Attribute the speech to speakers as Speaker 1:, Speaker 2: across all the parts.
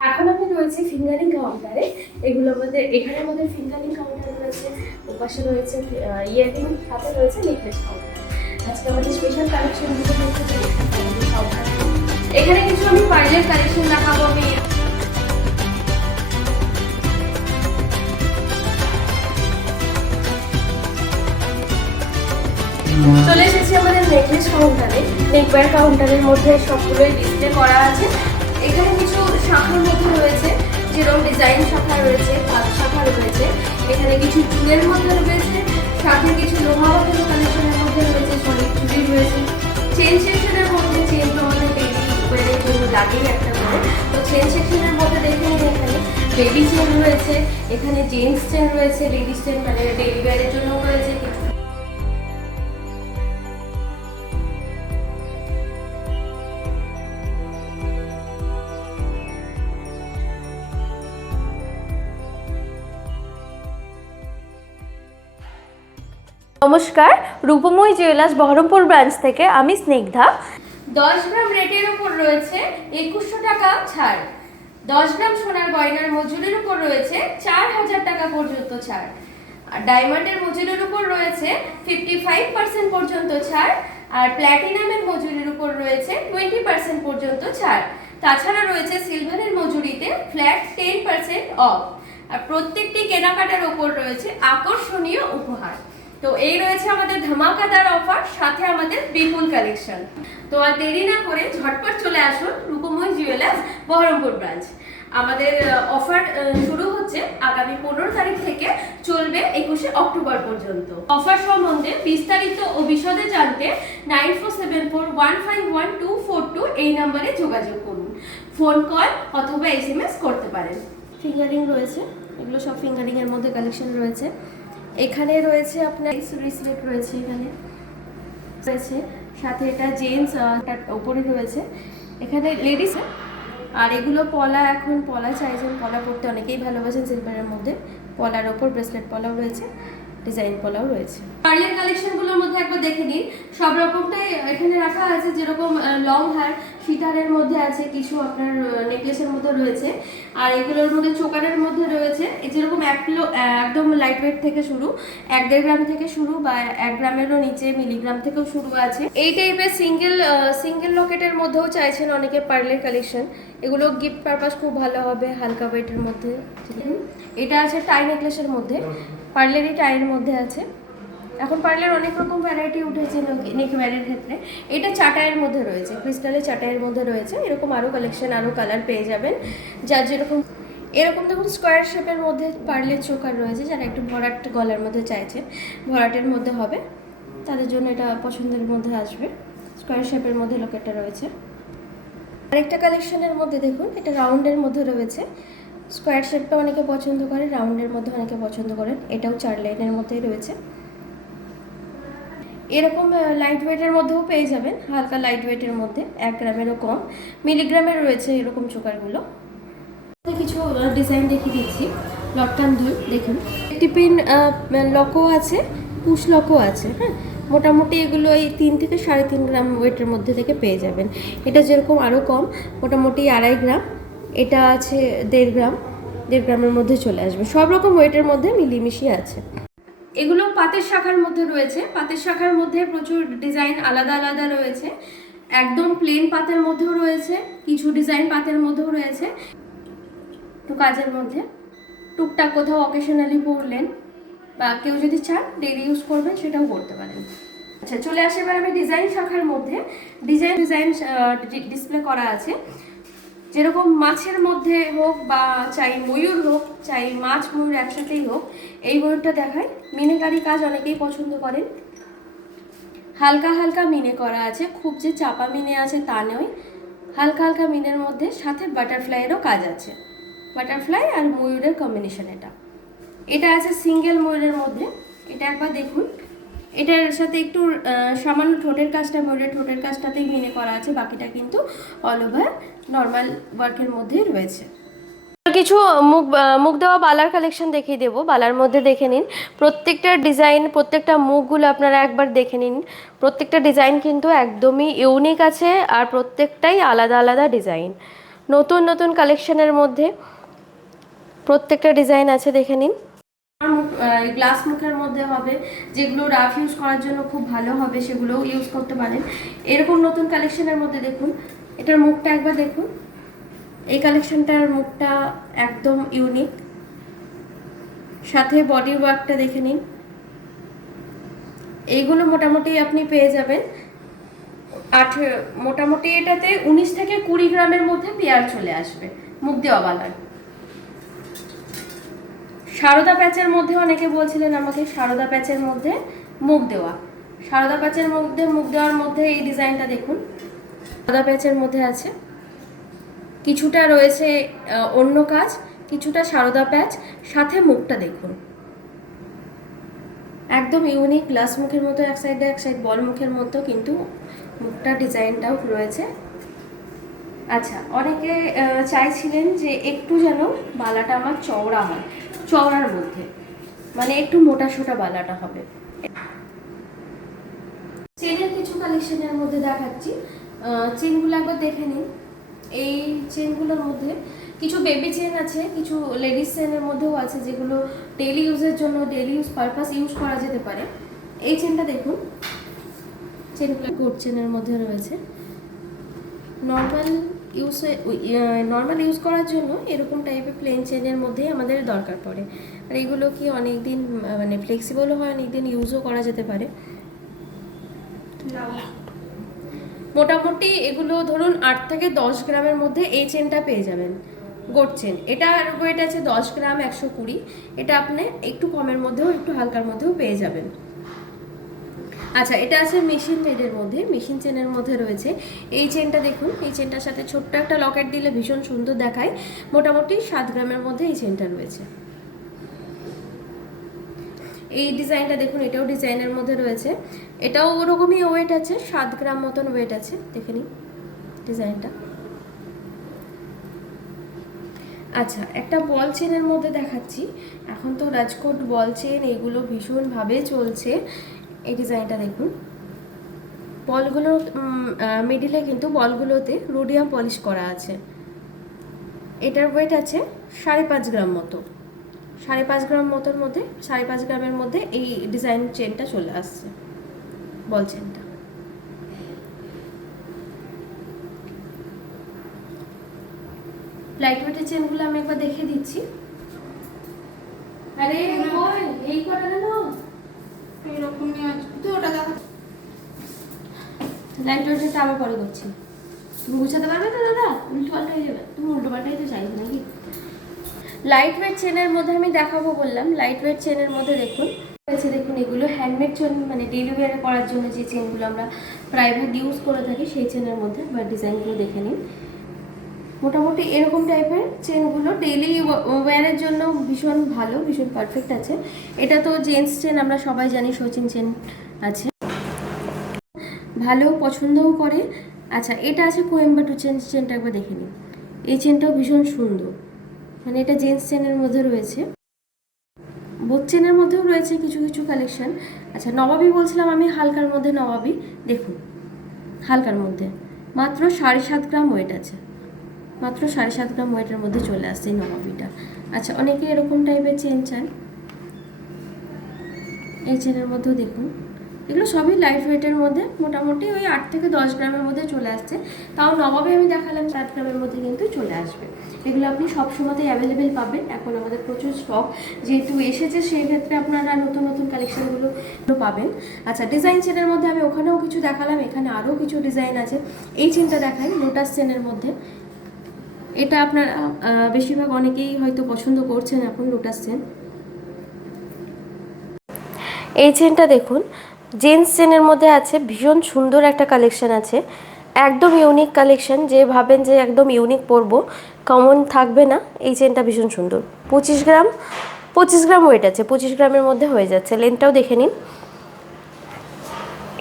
Speaker 1: এখন আমি রয়েছি ফিঙ্গারিং কাউন্টারে এগুলো আমাদের, এখানে মধ্যে ফিঙ্গারিং কাউন্টার রয়েছে, ওপাশে রয়েছে ইয়ারিং হাতে রয়েছে নেকলেস কাউন্টার আজকে আমাদের স্পেশাল কালেকশনগুলো দেখতে চাই আমাদের counter এ। এখানে কিছু আমি কালেকশন দেখাবো আমি। চলে এসেছি আমাদের নেকলেস কাউন্টারে নেকবার কাউন্টারের মধ্যে সবগুলোই ডিসপ্লে করা আছে। এখানে কিছু শাখার মধ্যে রয়েছে, যেরকম ডিজাইন শাখা রয়েছে পাত শাখা রয়েছে। এখানে কিছু চুলের মধ্যে রয়েছে সাথে কিছু লোহা কালেকশনের মধ্যে রয়েছে, সলিড চুড়ি রয়েছে। চেন সেকশনের মধ্যে চেন তো আমাদের ওয়ারের জন্য লাগেই একটা করে। তো চেন সেকশনের মধ্যে দেখে নিন এখানে বেবি চেন রয়েছে, এখানে জেন্টস চেন রয়েছে লেডিস চেন মানে ডেইলি ওয়ারের জন্য রয়েছে, কিছু
Speaker 2: নমস্কার, রূপময় জুয়েলার্স বহরমপুর ব্রাঞ্চ থেকে আমি স্নিগ্ধা।
Speaker 1: দশ গ্রাম রেটের উপর রয়েছে একুশশো টাকা ছাড়। দশ গ্রাম সোনার গয়নার মজুরির উপর রয়েছে চার হাজার টাকা পর্যন্ত ছাড়। আর ডায়মন্ডের মজুরির উপর রয়েছে ফিফটি ফাইভ পার্সেন্ট পর্যন্ত ছাড়। আর প্ল্যাটিনামের মজুরির উপর রয়েছে টোয়েন্টি পার্সেন্ট পর্যন্ত ছাড়। তাছাড়া রয়েছে সিলভারের মজুরিতে ফ্ল্যাট টেন পার্সেন্ট অফ আর প্রত্যেকটি কেনাকাটার উপর রয়েছে আকর্ষণীয় উপহার। তো এই রয়েছে আমাদের ধামাকাদার অফার সাথে আমাদের বিপুল কালেকশন তো আর দেরি না করে ঝটপট চলে আসুন রূপময় জুয়েলার্স বহরমপুর ব্রাঞ্চ আমাদের অফার শুরু হচ্ছে আগামী পনেরো তারিখ থেকে চলবে একুশে অক্টোবর পর্যন্ত। অফার সম্বন্ধে বিস্তারিত ও বিশদে জানতে nine four seven four one five one two four two এই নাম্বারে যোগাযোগ করুন। ফোন কল অথবা এস এম এস করতে পারেন। ফিঙ্গারিং রয়েছে। এগুলো সব ফিঙ্গারিংয়ের মধ্যে কালেকশন রয়েছে। এখানে রয়েছে আপনার রিসলেট রয়েছে এখানে। রয়েছে, সাথে এটা জেন্টস ওপরে রয়েছে। এখানে লেডিস আর এগুলো পলা এখন, পলা চাইছেন পলা পড়তে অনেকেই ভালোবাসেন সিলভারের মধ্যে। পলার ওপর ব্রেসলেট পলাও রয়েছে ডিজাইন পলাও রয়েছে। পার্লের কালেকশনগুলোর মধ্যে একবার দেখে নিন। সব রকমটাই এখানে রাখা আছে যেরকম লং হেয়ার সীতারের মধ্যে আছে কিছু আপনার নেকলেসের মধ্যে রয়েছে। আর এগুলোর মধ্যে চোকারের মধ্যে রয়েছে। যেরকম এক কিলো একদম লাইট ওয়েট থেকে শুরু এক দেড় গ্রাম থেকে শুরু বা এক গ্রামেরও নিচে মিলিগ্রাম থেকেও শুরু আছে। এই টাইপের সিঙ্গেল সিঙ্গেল লকেটের মধ্যেও চাইছেন অনেকে পার্লের কালেকশন এগুলো গিফট পারপাস খুব ভালো হবে হালকা ওয়েটের মধ্যে। এটা আছে টাই নেকলেসের মধ্যে। পার্লেরই টাইয়ের মধ্যে আছে। এখন পার্লের অনেক রকম ভ্যারাইটি উঠেছে নেকওয়্যারের ক্ষেত্রে। এটা চাটাইয়ের মধ্যে রয়েছে ক্রিস্টালের চাটাইয়ের মধ্যে রয়েছে। এরকম আরও কালেকশন আরও কালার পেয়ে যাবেন। যার যেরকম এরকম দেখুন স্কোয়ার শেপের মধ্যে পার্লের চোকার রয়েছে, যারা একটু ভরাট গলার মধ্যে চাইছে। ভরাটের মধ্যে হবে। তাদের জন্য এটা পছন্দের মধ্যে আসবে। স্কোয়ার শেপের মধ্যে লোকেটটা রয়েছে। আরেকটা কালেকশনের মধ্যে দেখুন, এটা রাউন্ডের মধ্যে রয়েছে। স্কোয়ার শেপটা অনেকে পছন্দ করে রাউন্ডের মধ্যে অনেকে পছন্দ করেন এটাও চার লাইনের মধ্যেই রয়েছে। এরকম লাইট ওয়েটের মধ্যেও পেয়ে যাবেন, হালকা লাইট ওয়েটের মধ্যে, এক গ্রামেরও কম। মিলিগ্রামের রয়েছে এরকম চোকারগুলো। কিছু ডিজাইন দেখিয়ে দিচ্ছি। লটকান দুল, দেখুন। একটি পিন লকও আছে পুশ লকও আছে হ্যাঁ? মোটামুটি এগুলো এই তিন থেকে সাড়ে তিন গ্রাম ওয়েটের মধ্যে থেকে পেয়ে যাবেন। এটা যেরকম আরও কম, মোটামুটি আড়াই গ্রাম। এটা আছে দেড় গ্রাম, দেড় গ্রামের মধ্যে চলে আসবে। সব রকম ওয়েটের মধ্যে মিলিমিশিয়ে আছে। এগুলো পাতের শাখার মধ্যে রয়েছে। পাতের শাখার মধ্যে প্রচুর ডিজাইন আলাদা আলাদা রয়েছে। একদম প্লেন পাতের মধ্যেও রয়েছে, কিছু ডিজাইন পাতের মধ্যেও রয়েছে। একটু কাজের মধ্যে। টুকটাক কোথাও অকেশনালি পরলেন বা কেউ যদি চান ডেলি ইউজ করবেন, সেটাও করতে পারেন। আচ্ছা চলে আসে এবার আমি ডিজাইন শাখার মধ্যে। ডিজাইন ডিজাইন ডিসপ্লে করা আছে। যেরকম মাছের মধ্যে হোক বা চাই ময়ূর হোক, চাই মাছ ময়ূর একসাথেই হোক, এই ময়ূরটা দেখায়। মিনেকারি কাজ অনেকেই পছন্দ করেন। হালকা হালকা মিনে করা আছে, খুব যে চাপা মিনে আছে তা নয়। হালকা হালকা মিনের মধ্যে সাথে বাটারফ্লাইয়েরও কাজ আছে। বাটারফ্লাই আর ময়ূরের কম্বিনেশন এটা। এটা আছে সিঙ্গেল ময়ূরের মধ্যে। এটা একবার দেখুন। এটার সাথে একটু সামান্য ঠোঁটের কাজটা, ময়ূরের ঠোঁটের কাজটাতেই মিনে করা আছে, বাকিটা কিন্তু অল ওভার নর্মাল ওয়ার্কের মধ্যেই রয়েছে।
Speaker 2: কিছু মুখ মুখ দেওয়া বালার কালেকশন দেখিয়ে দেবো। বালার মধ্যে দেখে নিন। প্রত্যেকটা ডিজাইন প্রত্যেকটা মুখগুলো আপনারা একবার দেখে নিন। প্রত্যেকটা ডিজাইন কিন্তু একদমই ইউনিক আছে আর প্রত্যেকটাই আলাদা আলাদা ডিজাইন
Speaker 1: নতুন নতুন কালেকশনের মধ্যে প্রত্যেকটা ডিজাইন আছে দেখে নিন। গ্লাস মুখের মধ্যে হবে। যেগুলো রাফ ইউজ করার জন্য খুব ভালো হবে সেগুলোও ইউজ করতে পারেন। এরকম নতুন কালেকশনের মধ্যে দেখুন এটার মুখটা একবার দেখুন। এই কালেকশনটার মুখটা একদম ইউনিক সাথে বডি ওয়ার্কটা দেখে নিন। এইগুলো মোটামুটি আপনি পেয়ে যাবেন। আঠ, মোটামুটি এটাতে উনিশ থেকে কুড়ি গ্রামের মধ্যে পেয়ার চলে আসবে, মুখ দেওয়া বালার। সারদা প্যাচের মধ্যে অনেকে বলছিলেন আমাকে, সারদা প্যাচের মধ্যে মুখ দেওয়া। সারদা প্যাচের মধ্যে মুখ দেওয়ার মধ্যে এই ডিজাইনটা দেখুন। সারদা প্যাচের মধ্যে আছে। কিছুটা রয়েছে অন্য কাজ, কিছুটা সারদা প্যাচ সাথে মুখটা দেখুন। একদম ইউনিক গ্লাস মুখের মতো, এক সাইডে এক সাইড বল মুখের মতো, কিন্তু মুখটা ডিজাইনটাও রয়েছে। আচ্ছা অনেকে চাইছিলেন যে একটু যেন বালাটা আমার চওড়া হয়, চওড়ার মধ্যে। মানে একটু মোটা সোটা বালাটা হবে। চেনের কিছু কালেকশনের মধ্যে দেখাচ্ছি। চেনগুলো একবার দেখে নিন। এই চেনগুলোর মধ্যে কিছু বেবি চেন আছে, কিছু লেডিস চেনের মধ্যেও আছে যেগুলো ডেলি ইউজের জন্য ডেলি ইউজ পারপাস ইউজ করা যেতে পারে। এই চেনটা দেখুন। চেনগুলো গোট চেনের মধ্যে রয়েছে। নর্মাল ইউজে নর্মাল ইউজ করার জন্য এরকম টাইপের প্লেন চেনের মধ্যেই আমাদের দরকার পড়ে। আর এগুলো কি অনেক দিন মানে ফ্লেক্সিবলও হয় অনেক দিন ইউজও করা যেতে পারে। মোটামুটি এগুলো ধরুন আট থেকে দশ গ্রামের মধ্যে এই চেনটা পেয়ে যাবেন। গোট চেন এটার ওয়েট আছে দশ গ্রাম একশো কুড়ি। এটা আপনি একটু কমের মধ্যেও, একটু হালকার মধ্যেও পেয়ে যাবেন। আচ্ছা এটা আছে মেশিন মেডের মধ্যে। মেশিন চেনের মধ্যে রয়েছে। এই চেনটা দেখুন, এই চেনটার সাথে ছোট্ট একটা লকেট দিলে ভীষণ সুন্দর দেখায়। মোটামুটি সাত গ্রামের মধ্যে এই চেনটা রয়েছে। এই ডিজাইনটা দেখুন, এটাও ডিজাইনের মধ্যে রয়েছে। এটাও ওরকমই ওয়েট আছে, সাত গ্রাম মতন ওয়েট আছে। দেখে নিন ডিজাইনটা। আচ্ছা একটা বল চেনের মধ্যে দেখাচ্ছি। এখন তো রাজকোট বল চেন এগুলো ভীষণভাবে চলছে। এই ডিজাইনটা দেখুন। বলগুলো মিডিলে কিন্তু বলগুলোতে রোডিয়াম পলিশ করা আছে। এটার ওয়েট আছে সাড়ে পাঁচ গ্রাম মতো। সাড়ে পাঁচ গ্রাম মতোর মধ্যে সাড়ে পাঁচ গ্রামের মধ্যে এই ডিজাইন চেনটা চলে আসছে বল চেনটা লাইট ওয়েটের চেনগুলো আমি একবার দেখে দিচ্ছি। আরে এই কটা কেন
Speaker 3: এরকমই আছে। তুই ওটা দেখা।
Speaker 1: লাইট ওয়েটেরটা আবার পরে করছি। তুমি গুছাতে পারবে তো দাদা? উল্টো পাল্টা হয়ে যাবে। তুমি উল্টো পাল্টাই তো চাইবে নাকি? লাইট ওয়েট চেনের মধ্যে আমি দেখাবো বললাম লাইট ওয়েট চেনের মধ্যে দেখুন। রয়েছে দেখুন, এগুলো হ্যান্ডমেড চেন মানে ডেলি ওয়ার করার জন্য যে চেনগুলো আমরা প্রাইভেট ইউজ করে থাকি, সেই চেনের মধ্যে বা ডিজাইনগুলো দেখে নিন মোটামুটি এরকম টাইপের চেনগুলো ডেলি ওয়্যারের জন্য ভীষণ ভালো, ভীষণ পারফেক্ট আছে। এটা তো জেন্টস চেন আমরা সবাই জানি সচিন চেন আছে। ভালো পছন্দও করে। আচ্ছা এটা আছে কোয়েম্বাটু চেন চেনটা একবার দেখে নিন এই চেনটাও ভীষণ সুন্দর। মানে এটা জেন্টস চেনের মধ্যে রয়েছে। বোথ চেনের মধ্যেও রয়েছে কিছু কিছু কালেকশন আচ্ছা নবাবি বলছিলাম আমি, হালকার মধ্যে নবাবি। দেখুন, হালকার মধ্যে। মাত্র সাড়ে সাত গ্রাম ওয়েট আছে। মাত্র সাড়ে সাত গ্রাম ওয়েটের মধ্যে চলে আসছে এই নবাবিটা। আচ্ছা অনেকে এরকম টাইপের চেন চান। এই চেনের মধ্যেও দেখুন। এগুলো সবই লাইট ওয়েটের মধ্যে। মোটামুটি ওই আট থেকে দশ গ্রামের মধ্যে চলে আসছে। তাও নবাবে আমি দেখালাম সাত গ্রামের মধ্যে কিন্তু চলে আসবে। এগুলো আপনি সব সময়তেই অ্যাভেলেবেল পাবেন। এখন আমাদের প্রচুর স্টক যেহেতু এসেছে সেই ক্ষেত্রে আপনারা নতুন নতুন কালেকশনগুলো পাবেন। আচ্ছা ডিজাইন চেনের মধ্যে আমি ওখানেও কিছু দেখালাম। এখানে আরও কিছু ডিজাইন আছে। এই চেনটা দেখাই লোটাস চেনের মধ্যে। এটা আপনারা বেশিরভাগ অনেকেই হয়তো পছন্দ করছেন এখন লোটাস চেন এই চেনটা দেখুন জেন্টস চেনের মধ্যে আছে, ভীষণ সুন্দর একটা কালেকশন আছে। একদম ইউনিক কালেকশন যে ভাবেন যে একদম ইউনিক পরবো কমন থাকবে না, এই চেনটা ভীষণ সুন্দর। পঁচিশ গ্রাম পঁচিশ গ্রাম ওয়েট আছে, পঁচিশ গ্রামের মধ্যে হয়ে যাচ্ছে। লেনটাও দেখে নিন।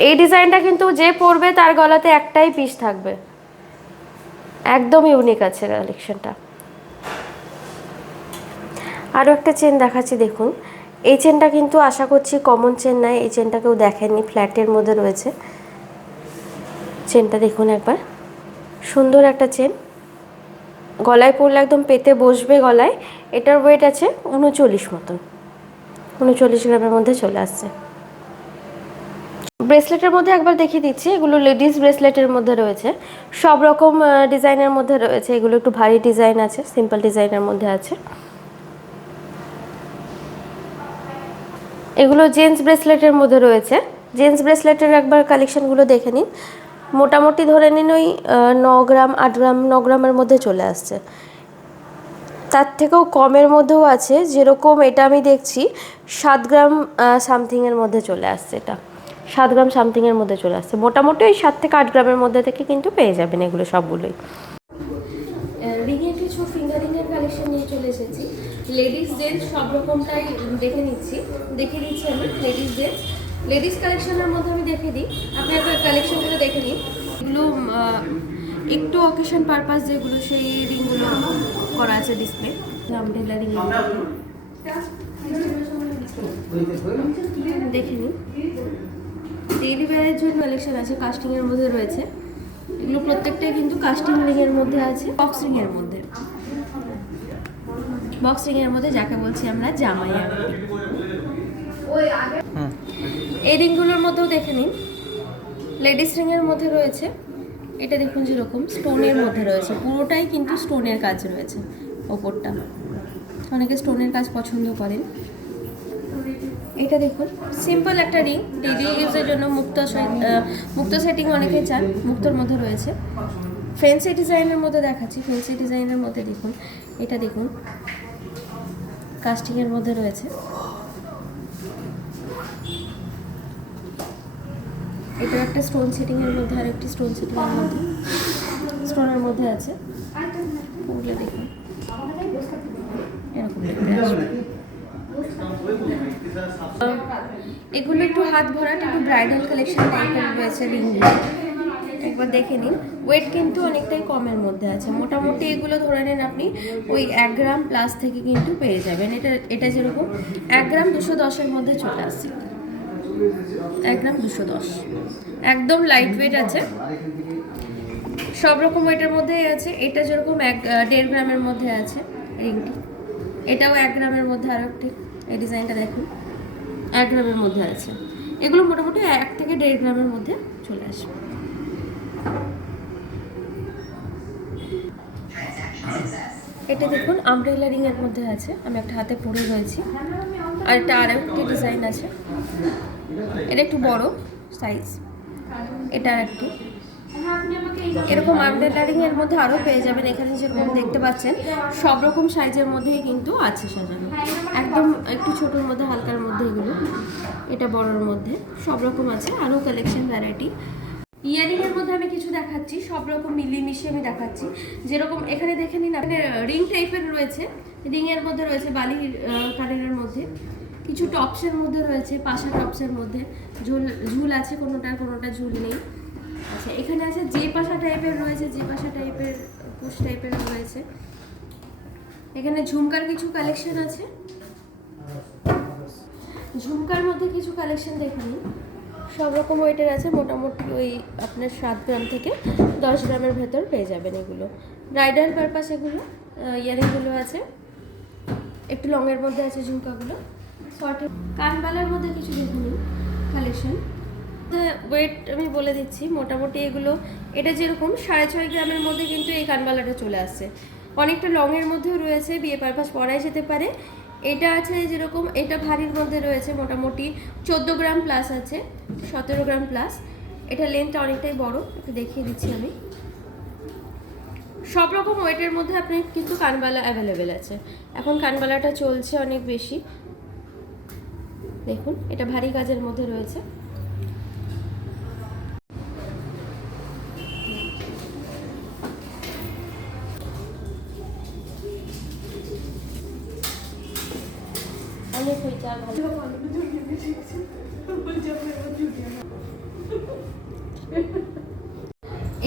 Speaker 1: এই ডিজাইনটা কিন্তু যে পরবে তার গলাতে একটাই পিস থাকবে। একদম ইউনিক আছে কালেকশনটা আরও একটা চেন দেখাচ্ছি, দেখুন। এই চেনটা কিন্তু আশা করছি কমন চেন নয় এই চেনটা কেউ দেখেননি ফ্ল্যাটের মধ্যে রয়েছে। চেনটা দেখুন একবার। সুন্দর একটা চেন
Speaker 2: গলায় পরলে একদম পেতে বসবে গলায়। এটার ওয়েট আছে উনচল্লিশ মতন। উনচল্লিশ গ্রামের মধ্যে চলে আসছে। ব্রেসলেটের মধ্যে একবার দেখিয়ে দিচ্ছি, এগুলো লেডিস ব্রেসলেটের মধ্যে রয়েছে। সব রকম ডিজাইনের মধ্যে রয়েছে। এগুলো একটু ভারী ডিজাইন আছে সিম্পল ডিজাইনের মধ্যে আছে। এগুলো জেন্টস ব্রেসলেটের মধ্যে রয়েছে। জেন্টস ব্রেসলেটের একবার কালেকশনগুলো দেখে নিন। মোটামুটি ধরে নিন ওই ন গ্রাম, আট গ্রাম, ন গ্রামের মধ্যে চলে আসছে। তার থেকেও কমের মধ্যেও আছে। যেরকম এটা আমি দেখছি, সাত গ্রাম সামথিংয়ের মধ্যে চলে আসছে এটা। সাত গ্রাম সামথিংয়ের মধ্যে চলে আসছে। মোটামুটি ওই সাত থেকে আট গ্রামের মধ্যে থেকে কিন্তু পেয়ে যাবেন এগুলো সবগুলোই
Speaker 1: রিংয়ের কিছু ফিঙ্গারিংয়ের কালেকশন নিয়ে চলে এসেছি। লেডিস জেন্টস সব রকমটাই দেখে নিচ্ছি। দেখে নিচ্ছি আমি লেডিস জেন্টস লেডিস কালেকশনের মধ্যে আমি দেখে দিই। আপনি একবার কালেকশনগুলো দেখে নিন। এগুলো একটু অকেশন পারপাস যেগুলো, সেই রিংগুলো করা আছে ডিসপ্লে আমব্রেলা রিং দেখে নিন। ডেইলি ওয়্যারের জন্য কালেকশন আছে কাস্টিংয়ের মধ্যে রয়েছে। এগুলো প্রত্যেকটাই কিন্তু কাস্টিং রিংয়ের মধ্যে আছে বক্স রিংয়ের মধ্যে। বক্স রিংয়ের মধ্যে যাকে বলছি আমরা জামাই। এই রিংগুলোর মধ্যেও দেখে নিন। লেডিস রিংয়ের মধ্যে রয়েছে। এটা দেখুন যেরকম স্টোনের মধ্যে রয়েছে। পুরোটাই কিন্তু স্টোনের কাজ রয়েছে ওপরটা। অনেকে স্টোনের কাজ পছন্দ করেন। এটা দেখুন সিম্পল একটা রিং ডেইলি ইউজের জন্য মুক্ত মুক্ত সেটিং অনেকে চান মুক্তর মধ্যে রয়েছে। ফ্যান্সি ডিজাইনের মধ্যে দেখাচ্ছি ফ্যান্সি ডিজাইনের মধ্যে দেখুন। এটা দেখুন কাস্টিংয়ের মধ্যে রয়েছে। এটা একটা স্টোন সেটিংয়ের মধ্যে আর একটি স্টোন সেটিংয়ের মধ্যে। স্টোনের মধ্যে আছে। ওগুলো দেখুন। এরকম এগুলো একটু হাত ভরাট, একটু ব্রাইডাল কালেকশন টাইপের রয়েছে রিংগুলো একবার দেখে নিন। ওয়েট কিন্তু অনেকটাই কমের মধ্যে আছে। মোটামুটি এগুলো ধরে নিন আপনি ওই এক গ্রাম প্লাস থেকে কিন্তু পেয়ে যাবেন। এটা এটা যেরকম এক গ্রাম দুশো দশের মধ্যে চলে আসছে। এক গ্রাম দুশো দশ। একদম লাইট ওয়েট আছে। সব রকম ওয়েটের মধ্যেই আছে। এটা যেরকম এক দেড় গ্রামের মধ্যে আছে। রিংটি এটাও এক গ্রামের মধ্যে আরও একটি এই ডিজাইনটা দেখুন। এক গ্রামের মধ্যে আছে। এগুলো মোটামুটি এক থেকে দেড় গ্রামের মধ্যে চলে আসবে। এটা দেখুন আমব্রেলা মধ্যে আছে। আমি একটা হাতে পরে রয়েছি। আর এটা আর একটি ডিজাইন আছে। এটা একটু বড় সাইজ এটা আর একটু এরকম আমব্রেলারিং এর মধ্যে আরও পেয়ে যাবেন। এখানে যেরকম দেখতে পাচ্ছেন, সব রকম সাইজের মধ্যেই কিন্তু আছে সাজানো। একদম একটু ছোটোর মধ্যে, হালকার মধ্যে এগুলো। এটা বড়র মধ্যে। সব রকম আছে। আরও কালেকশন ভ্যারাইটি ইয়ারিং এর মধ্যে আমি কিছু দেখাচ্ছি, সব রকম মিলিয়ে আমি দেখাচ্ছি। যেরকম এখানে দেখে নিন, এখানে রিং টাইপের রয়েছে। রিংয়ের মধ্যে রয়েছে বালি কানের মধ্যে। কিছু টপসের মধ্যে রয়েছে, পাশা টপসের মধ্যে। ঝুল ঝুল আছে কোনোটার, কোনোটা ঝুল নেই। আচ্ছা এখানে আছে যে পাশা টাইপের রয়েছে, যে পাশা টাইপের পুশ টাইপের রয়েছে। এখানে ঝুমকার কিছু কালেকশন আছে। ঝুমকার মধ্যে কিছু কালেকশন দেখে নিন। সব রকম ওয়েটের আছে, মোটামুটি ওই আপনার সাত গ্রাম থেকে দশ গ্রামের ভেতর পেয়ে যাবেন এগুলো। ব্রাইডাল পারপাস এগুলো ইয়ারিংগুলো আছে। একটু লংয়ের মধ্যে আছে ঝুমকাগুলো। শর্ট কানবালার মধ্যে কিছু দেখুন কালেকশন ওয়েট আমি বলে দিচ্ছি, মোটামুটি এগুলো, এটা যেরকম, সাড়ে ছয় গ্রামের মধ্যে কিন্তু এই কানবালাটা চলে আসছে। অনেকটা লংয়ের মধ্যেও রয়েছে, বিয়ে পারপাস পরাই যেতে পারে। এটা আছে যেরকম, এটা ভারীর মধ্যে রয়েছে মোটামুটি চোদ্দ গ্রাম প্লাস আছে, সতেরো গ্রাম প্লাস এটা লেন্থটা অনেকটাই বড়, একটু দেখিয়ে দিচ্ছি আমি। সব রকম ওয়েটের মধ্যে আপনি কিন্তু কানবালা অ্যাভেলেবেল আছে। এখন কানবালাটা চলছে অনেক বেশি। দেখুন, এটা ভারী কাজের মধ্যে রয়েছে। অনেক হয়েছে আর ভালো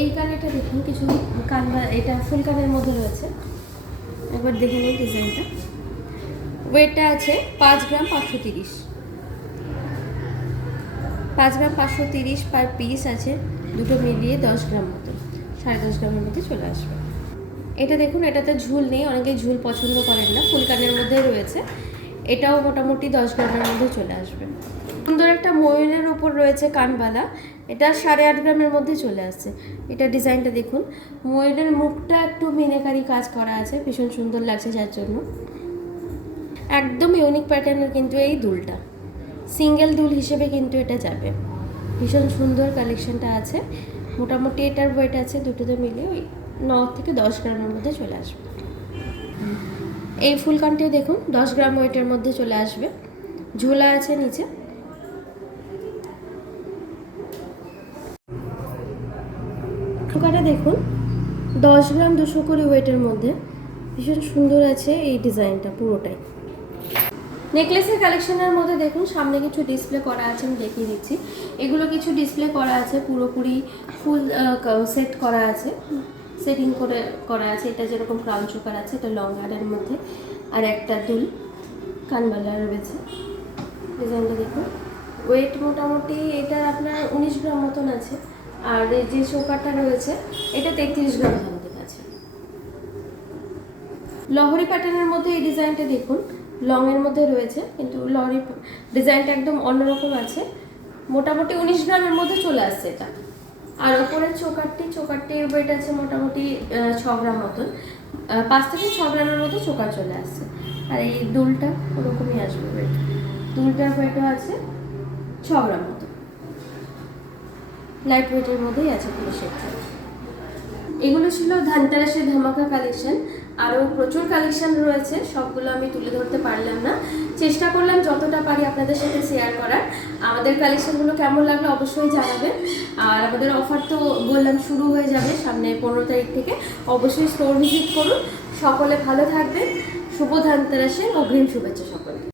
Speaker 1: এই কানেরটা দেখুন, কিছু কান এটা ফুল কানের মধ্যে রয়েছে। একবার দেখে নিন ডিজাইনটা। ওয়েটটা আছে পাঁচ গ্রাম পাঁচশো তিরিশ। পাঁচ গ্রাম পাঁচশো তিরিশ পার পিস আছে, দুটো মিলিয়ে দশ গ্রাম মতো, সাড়ে দশ গ্রামের মধ্যে চলে আসবে। এটা দেখুন, এটাতে ঝুল নেই অনেকেই ঝুল পছন্দ করেন না ফুলকানের মধ্যে রয়েছে। এটাও মোটামুটি দশ গ্রামের মধ্যে চলে আসবে। সুন্দর একটা ময়ূরের উপর রয়েছে কানবালা। এটা সাড়ে আট গ্রামের মধ্যে চলে আসছে। এটা ডিজাইনটা দেখুন। ময়ূরের মুখটা একটু মিনেকারি কাজ করা আছে। ভীষণ সুন্দর লাগছে যার জন্য। একদম ইউনিক প্যাটার্নের কিন্তু এই দুলটা। সিঙ্গেল দুল হিসেবে কিন্তু এটা যাবে। ভীষণ সুন্দর কালেকশনটা আছে। মোটামুটি এটার ওয়েট আছে দুটোতে মিলে ওই ন থেকে দশ গ্রামের মধ্যে চলে আসবে। এই ফুলকানটিও দেখুন, দশ গ্রাম ওয়েটের মধ্যে চলে আসবে। ঝোলা আছে নিচে। ফুলকাটা দেখুন, দশ গ্রাম দুশো কুড়ি ওয়েটের মধ্যে। ভীষণ সুন্দর আছে এই ডিজাইনটা পুরোটাই। নেকলেসের কালেকশনের মধ্যে দেখুন, সামনে কিছু ডিসপ্লে করা আছে, আমি দেখিয়ে দিচ্ছি। এগুলো কিছু ডিসপ্লে করা আছে, পুরোপুরি ফুল সেট করা আছে। সেটিং করে, করা আছে। এটা যেরকম ক্রাউন চোকার আছে, এটা লং হারের মধ্যে। আর একটা দুল কানবালা রয়েছে। ডিজাইনটা দেখুন। ওয়েট মোটামুটি এটা আপনার উনিশ গ্রাম মতন আছে। আর এই যে চোকারটা রয়েছে, এটা তেত্রিশ গ্রাম আমাদের আছে। লহরি প্যাটার্নের মধ্যে এই ডিজাইনটা দেখুন। লং এর মধ্যে রয়েছে, কিন্তু লহরি ডিজাইনটা একদম অন্যরকম আছে। মোটামুটি উনিশ গ্রামের মধ্যে চলে আসছে এটা। আর ওপরের চোকারটি চোকারটির ওয়েট আছে মোটামুটি ছ গ্রাম মতন। পাঁচ থেকে ছ গ্রামের মতো চোকার চলে আসছে। আর এই দুলটা ওরকমই আসবে ওয়েট দুলটার ওয়েটও আছে ছ গ্রাম মতো। লাইট ওয়েটের মধ্যেই আছে পুরো সেটটা। এগুলো ছিল ধানতেরাসের ধামাকা কালেকশন আরও প্রচুর কালেকশন রয়েছে। সবগুলো আমি তুলে ধরতে পারলাম না। চেষ্টা করলাম যতটা পারি আপনাদের সাথে শেয়ার করার। আমাদের কালেকশনগুলো কেমন লাগল অবশ্যই জানাবেন। আর আমাদের অফার তো বললাম শুরু হয়ে যাবে সামনে পনেরো তারিখ থেকে। অবশ্যই স্টোর ভিজিট করুন। সকলে ভালো থাকবেন। শুভ ধানতেরাসের অগ্রিম শুভেচ্ছা সকলকে।